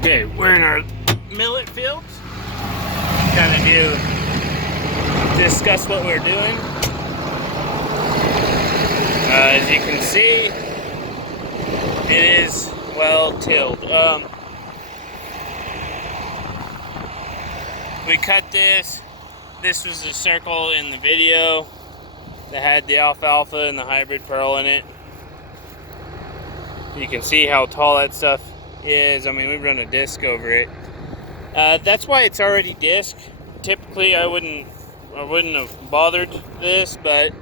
Okay, we're in our millet fields. Kind of discuss what we're doing. As you can see, it is well tilled. We cut this. This was the circle in the video that had the alfalfa and the hybrid pearl in it. You can see how tall that stuff is. I mean, we run a disc over it. That's why it's already disc. Typically, I wouldn't have bothered this, but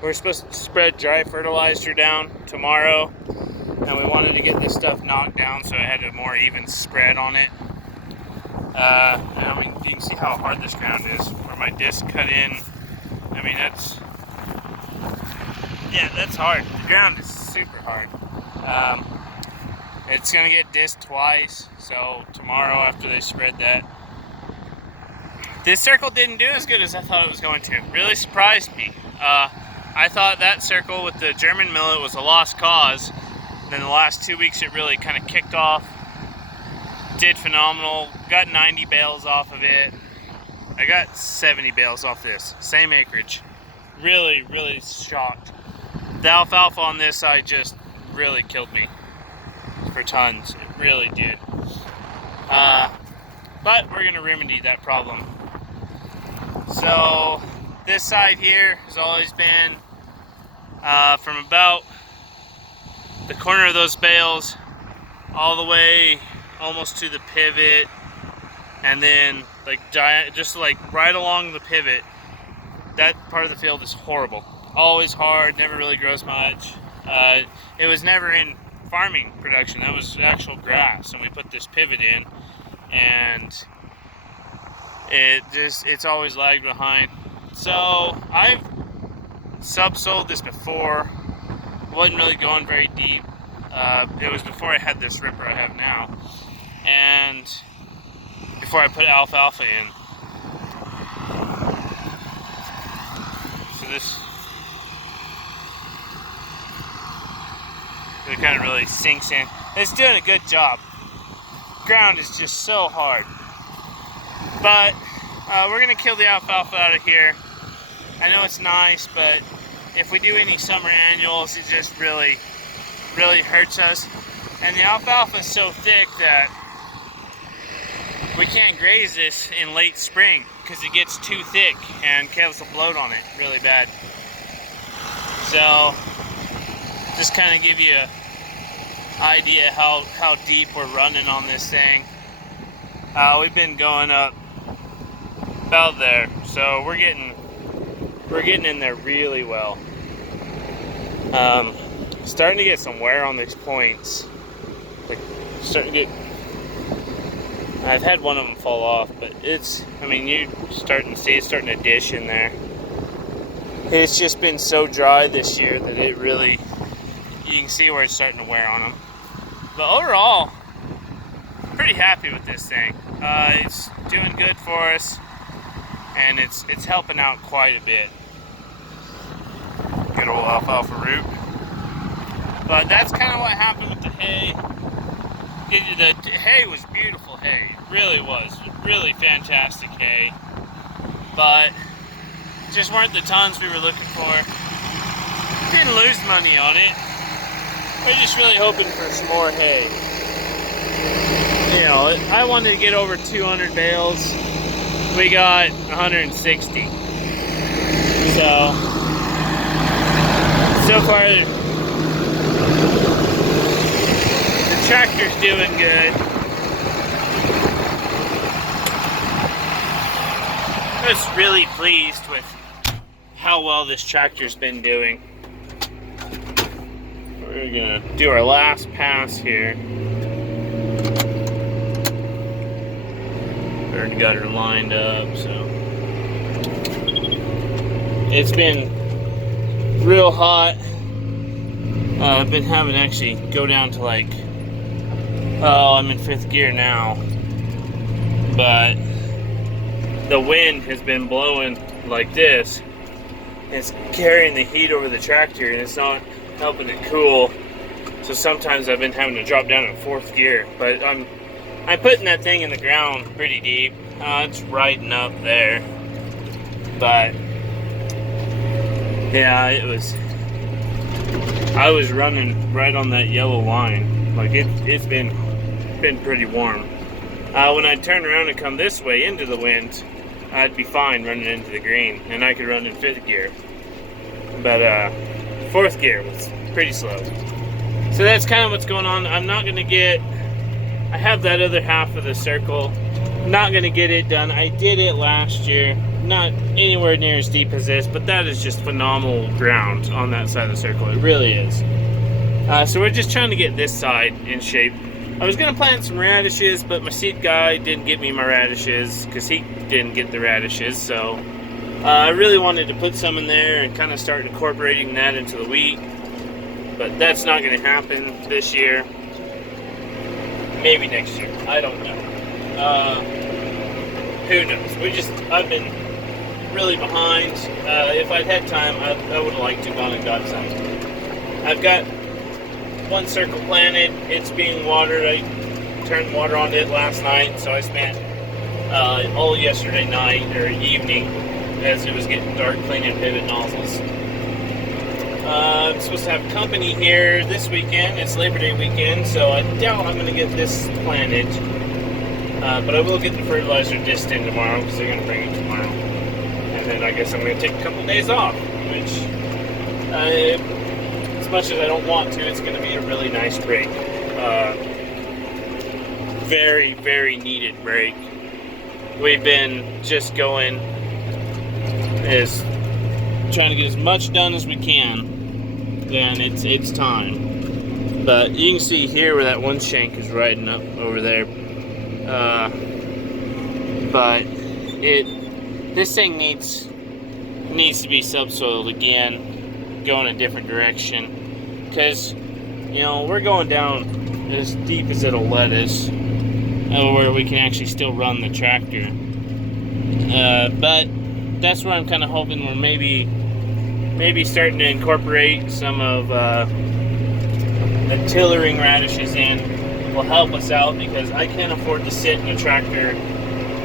we're supposed to spread dry fertilizer down tomorrow, and we wanted to get this stuff knocked down so it had a more even spread on it. I mean, you can see how hard this ground is. Where my disc cut in, I mean, that's hard. The ground is super hard. It's gonna get disked twice, so tomorrow after they spread that. This circle didn't do as good as I thought it was going to. Really surprised me. I thought that circle with the German millet was a lost cause. Then the last 2 weeks it really kind of kicked off. Did phenomenal. Got 90 bales off of it. I got 70 bales off this. Same acreage. Really, really shocked. The alfalfa on this side just really killed me for tons. It really did. But we're going to remedy that problem. So this side here has always been from about the corner of those bales all the way almost to the pivot, and then just right along the pivot. That part of the field is horrible. Always hard, never really grows much. It was never in farming production. That was actual grass, and we put this pivot in, and it's always lagged behind. So I've subsoiled this before. Wasn't really going very deep. It was before I had this ripper I have now, and before I put alfalfa in. So this it kind of really sinks in. It's doing a good job. Ground is just so hard. But we're gonna kill the alfalfa out of here. I know it's nice, but if we do any summer annuals, it just really hurts us. And the alfalfa is so thick that we can't graze this in late spring because it gets too thick and calves will bloat on it really bad. So just kind of give you an idea how deep we're running on this thing. We've been going up about there, so we're getting in there really well. Starting to get some wear on these points. I've had one of them fall off, but you're starting to see it's starting to dish in there. It's just been so dry this year that you can see where it's starting to wear on them. But overall, I'm pretty happy with this thing. It's doing good for us, and it's helping out quite a bit. Good old alfalfa root. But that's kind of what happened with the hay. The hay was beautiful hay. It really was. Really fantastic hay. But just weren't the tons we were looking for. Didn't lose money on it. We're just really hoping for some more hay. You know, I wanted to get over 200 bales. We got 160. So far, the tractor's doing good. I was really pleased with how well this tractor's been doing. We're gonna do our last pass here. Already got her lined up, so it's been real hot. I've been having to actually go down to I'm in 5th gear now, but the wind has been blowing like this. It's carrying the heat over the tractor, and it's not helping it cool. So sometimes I've been having to drop down in 4th gear, but I'm I'm putting that thing in the ground pretty deep. It's riding up there. But yeah, I was running right on that yellow line. Like it's been pretty warm. When I turn around and come this way into the wind, I'd be fine running into the green, and I could run in 5th gear. But 4th gear was pretty slow. So that's kind of what's going on. I'm not gonna I have that other half of the circle. I'm not gonna get it done. I did it last year. Not anywhere near as deep as this, but that is just phenomenal ground on that side of the circle. It really is. So we're just trying to get this side in shape. I was gonna plant some radishes, but my seed guy didn't get me my radishes because he didn't get the radishes. So I really wanted to put some in there and kind of start incorporating that into the wheat. But that's not gonna happen this year. Maybe next year. I don't know. Who knows? I've been really behind. If I'd had time, I would have liked to have gone and got some. I've got one circle planted. It's being watered. I turned water on it last night, so I spent all yesterday night or evening as it was getting dark cleaning pivot nozzles. I'm supposed to have company here this weekend. It's Labor Day weekend, so I doubt I'm going to get this planted. But I will get the fertilizer dished in tomorrow because they're going to bring it tomorrow. And then I guess I'm going to take a couple days off, which, as much as I don't want to, it's going to be a really nice break. Very, very needed break. We've been just trying to get as much done as we can. Then it's time. But you can see here where that one shank is riding up over there. But this thing needs to be subsoiled again, go in a different direction, because we're going down as deep as it'll let us, where we can actually still run the tractor. But that's where I'm kind of hoping we're maybe starting to incorporate some of the tillering radishes in. Will help us out, because I can't afford to sit in a tractor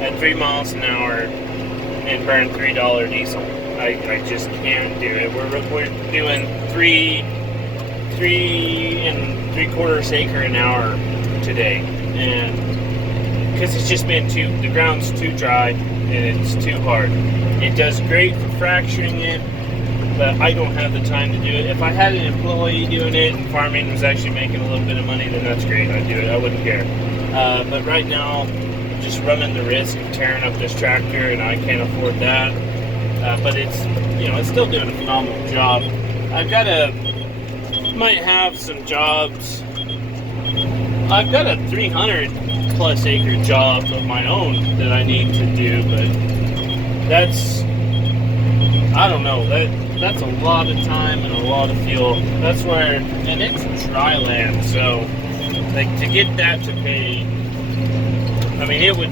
at 3 miles an hour and burn $3 diesel. I just can't do it. We're doing 3 3¾ acre an hour today, and because it's just been the ground's too dry and it's too hard. It does great for fracturing it, but I don't have the time to do it. If I had an employee doing it and farming was actually making a little bit of money, then that's great. I'd do it. I wouldn't care. But right now, I'm just running the risk of tearing up this tractor, and I can't afford that. But it's still doing a phenomenal job. Might have some jobs. I've got a 300+ acre job of my own that I need to do, but I don't know. That's a lot of time and a lot of fuel. And it's dry land, so to get that to pay, I mean, it would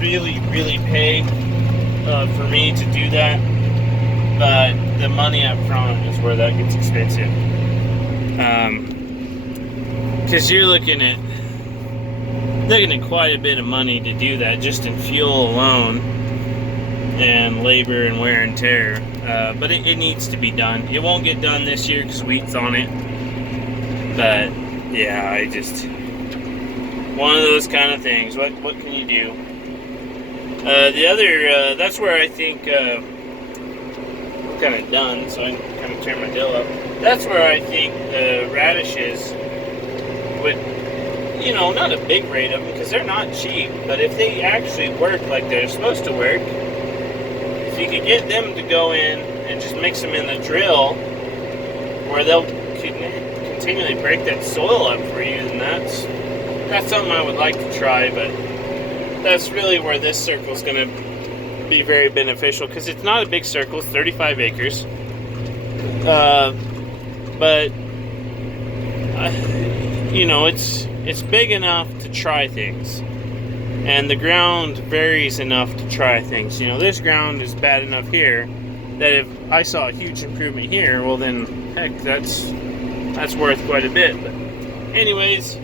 really, really pay for me to do that. But the money up front is where that gets expensive. Because you're looking at quite a bit of money to do that just in fuel alone, and labor and wear and tear. But it needs to be done. It won't get done this year because wheat's on it. But yeah, one of those kind of things. What can you do? The other, that's where I think I'm kind of done, so I can kind of turn my dill up. That's where I think the radishes would, not a big rate of them because they're not cheap, but if they actually work like they're supposed to work, if you could get them to go in and just mix them in the drill where they'll continually break that soil up for you, then that's something I would like to try. But that's really where this circle is going to be very beneficial, because it's not a big circle. It's 35 acres. But it's big enough to try things, and the ground varies enough to try things. This ground is bad enough here that if I saw a huge improvement here, well then, heck, that's worth quite a bit. But anyways,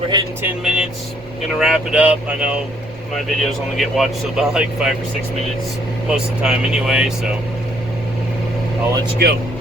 we're hitting 10 minutes. Gonna wrap it up. I know my videos only get watched about like 5 or 6 minutes most of the time anyway, so I'll let you go.